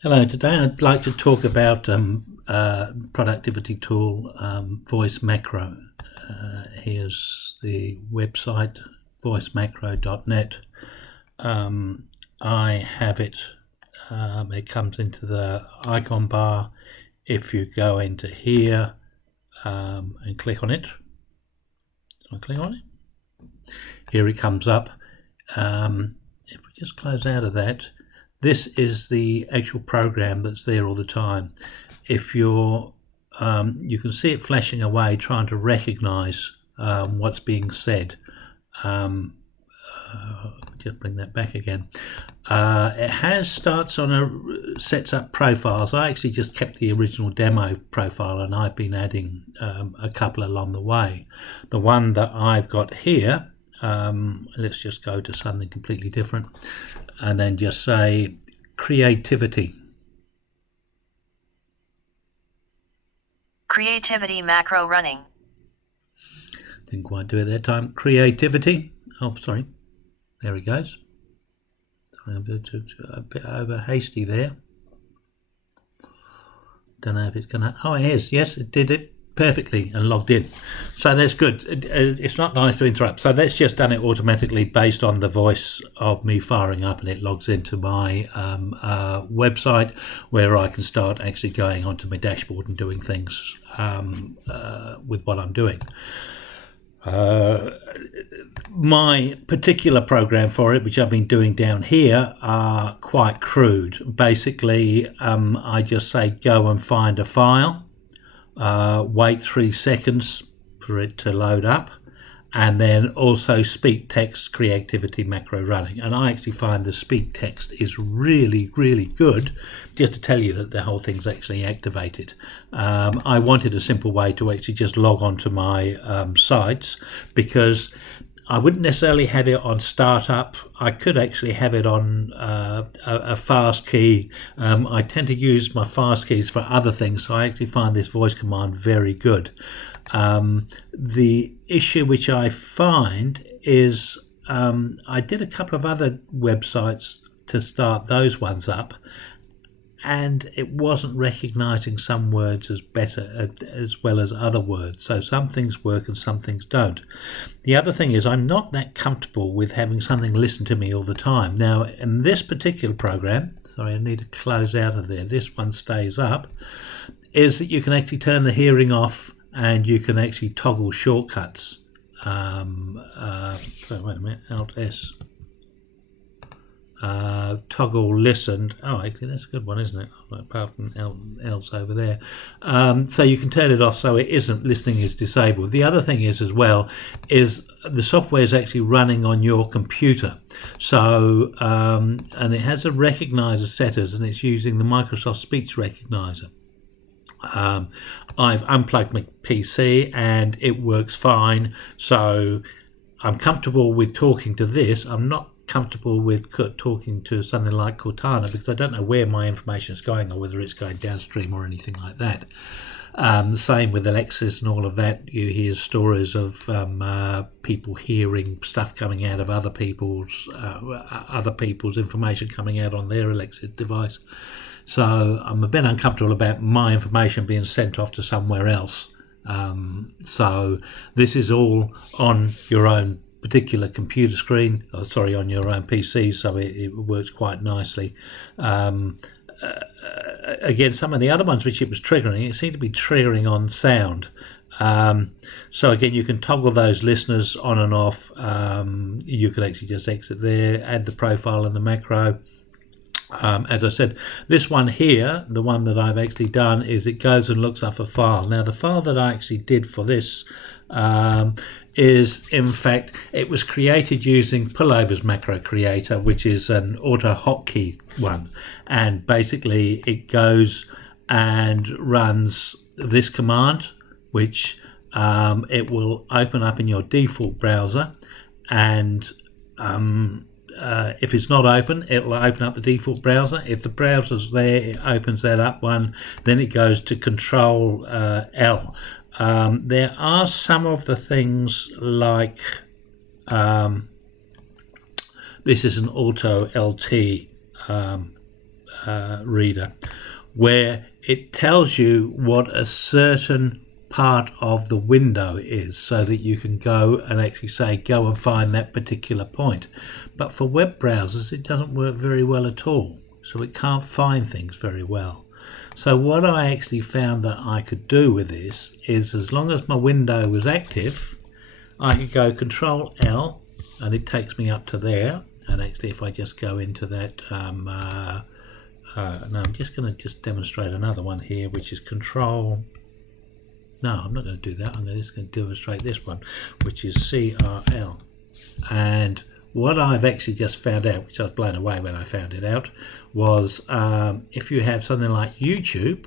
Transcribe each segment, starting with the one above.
Hello, today I'd like to talk about productivity tool VoiceMacro. Here's the website, voicemacro.net. I have it, it comes into the icon bar. If you go into here and click on it, here it comes up. If we just close out of that, this is the actual program that's there all the time. If you're, you can see it flashing away, trying to recognize what's being said. Just bring that back again. It sets up profiles. I actually just kept the original demo profile, and I've been adding a couple along the way. The one that I've got here, let's just go to something completely different and then just say creativity. Creativity macro running. Didn't quite do it that time. Creativity. Oh, sorry. There it goes. A bit over hasty there. Don't know if it's going to... Oh, it is. Yes, it did it perfectly and logged in. So that's good. It's not nice to interrupt. So that's just done it automatically based on the voice of me firing up, and it logs into my website where I can start actually going onto my dashboard and doing things with what I'm doing. My particular program for it, which I've been doing down here, are quite crude. Basically, I just say go and find a file, wait 3 seconds for it to load up, and then also speak text creativity macro running. And I actually find the speak text is really, really good, just to tell you that the whole thing's actually activated. I wanted a simple way to actually just log on to my sites, because I wouldn't necessarily have it on startup. I could actually have it on a fast key. I tend to use my fast keys for other things, so I actually find this voice command very good. The issue which I find is I did a couple of other websites to start those ones up, and it wasn't recognizing some words as well as other words. So some things work and some things don't. The other thing is I'm not that comfortable with having something listen to me all the time. Now, in this particular program, sorry, I need to close out of there, this one stays up, is that you can actually turn the hearing off and you can actually toggle shortcuts. So wait a minute, Alt-S. Toggle listened. Oh, actually that's a good one, isn't it? Apart from else over there. So you can turn it off so it isn't listening is disabled. The other thing is as well is the software is actually running on your computer. So and it has a recognizer setters, and it's using the Microsoft Speech Recognizer. I've unplugged my PC and it works fine. So I'm comfortable with talking to this. I'm not comfortable with talking to something like Cortana, because I don't know where my information is going or whether it's going downstream or anything like that. The same with Alexis and all of that. You hear stories of people hearing stuff coming out of other people's information coming out on their Alexis device. So I'm a bit uncomfortable about my information being sent off to somewhere else. So this is all on your own particular computer screen, on your own PC, so it works quite nicely. Again, some of the other ones which it was triggering, it seemed to be triggering on sound. So again, you can toggle those listeners on and off. You can actually just exit there, add the profile and the macro. As I said, this one here, the one that I've actually done, is it goes and looks up a file. Now the file that I actually did for this is, in fact, it was created using Pullover's macro creator, which is an AutoHotKey one, and basically it goes and runs this command, which it will open up in your default browser, and if it's not open, it will open up the default browser. If the browser's there, it opens that up one. Then it goes to Control L. There are some of the things like this is an Auto LT reader, where it tells you what a certain part of the window is, so that you can go and actually say go and find that particular point. But for web browsers it doesn't work very well at all, so it can't find things very well. So what I actually found that I could do with this is, as long as my window was active, I could go Control L and it takes me up to there. And actually if I just go into that no, I'm just going to demonstrate another one here, which is Control. No, I'm not going to do that. I'm just going to demonstrate this one, which is CRL. And what I've actually just found out, which I was blown away when I found it out, was if you have something like YouTube,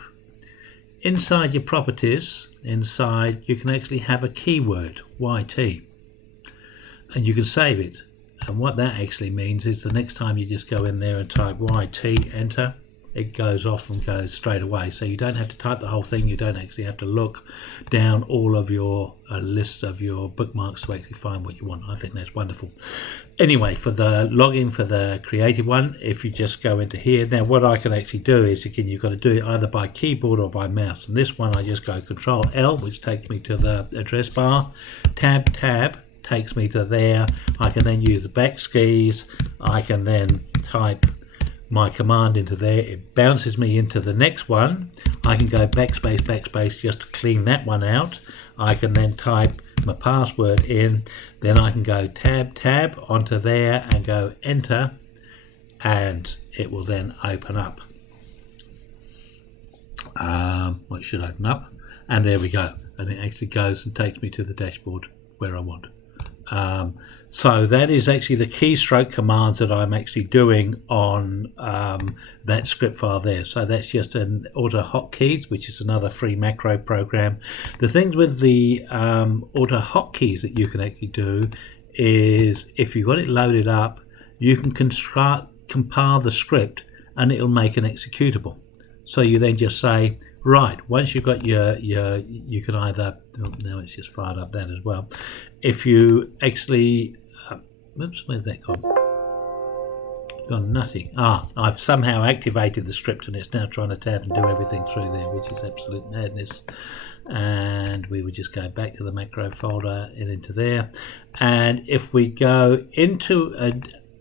inside your properties, inside you can actually have a keyword, YT, and you can save it. And what that actually means is the next time you just go in there and type YT, enter, it goes off and goes straight away. So you don't have to type the whole thing. You don't actually have to look down all of your list of your bookmarks to actually find what you want. I think that's wonderful. Anyway, for the login for the creative one, if you just go into here, now what I can actually do is, again, you've got to do it either by keyboard or by mouse. And this one I just go Control L, which takes me to the address bar, tab takes me to there. I can then use the back keys. I can then type my command into there. It bounces me into the next one. I can go backspace just to clean that one out. I can then type my password in, then I can go tab onto there and go enter, and it will then open up. Well, it should open up, and there we go, and it actually goes and takes me to the dashboard where I want. So that is actually the keystroke commands that I'm actually doing on that script file there. So that's just an AutoHotKeys, which is another free macro program. The things with the AutoHotKeys that you can actually do is, if you've got it loaded up, you can compile the script and it'll make an executable. So you then just say, right, once you've got your you can either, oh, now it's just fired up that as well. If you actually, oops, where's that gone? Gone nutty. I've somehow activated the script and it's now trying to tab and do everything through there, which is absolute madness. And we would just go back to the macro folder and into there. And if we go into a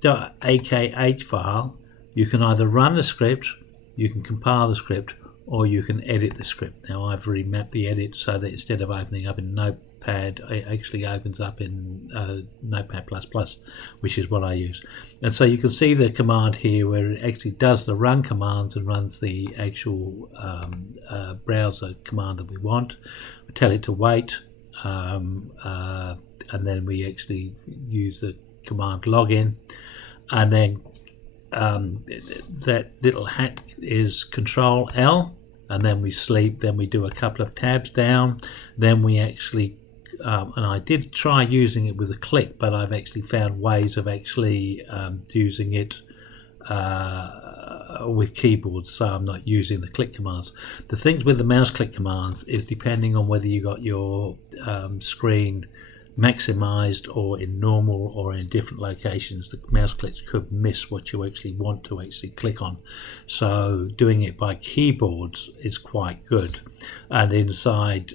.akh file, you can either run the script, you can compile the script, or you can edit the script. Now I've remapped the edit so that instead of opening up in Notepad, it actually opens up in Notepad++, which is what I use. And so you can see the command here where it actually does the run commands and runs the actual browser command that we want. We tell it to wait, and then we actually use the command login, and then that little hat is Control L, and then we sleep, then we do a couple of tabs down, then we actually and I did try using it with a click, but I've actually found ways of actually using it with keyboards, so I'm not using the click commands. The things with the mouse click commands is depending on whether you got your screen maximized or in normal or in different locations, the mouse clicks could miss what you actually want to actually click on. So doing it by keyboards is quite good. And inside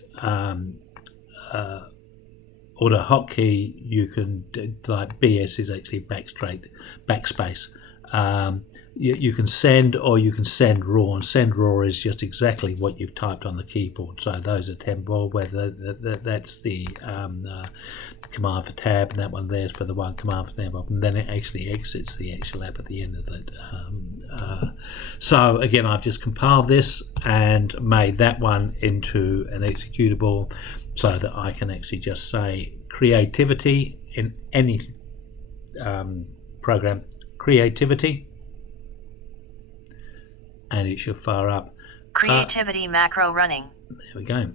AutoHotKey, you can, like BS is actually backspace. You can send, or you can send raw, and send raw is just exactly what you've typed on the keyboard. So those are temporal, whether that's the command for tab, and that one there's for the one command for tab, and then it actually exits the actual app at the end of it. So again, I've just compiled this and made that one into an executable, so that I can actually just say creativity in any program, creativity, and it should fire up Creativity macro running. There we go.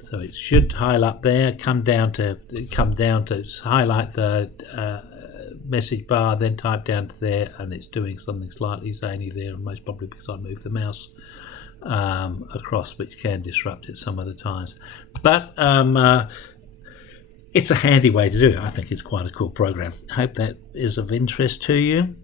So it should highlight there, come down to highlight the message bar, then type down to there, and it's doing something slightly zany there, most probably because I moved the mouse across, which can disrupt it some of the times. But it's a handy way to do it. I think it's quite a cool program. I hope that is of interest to you.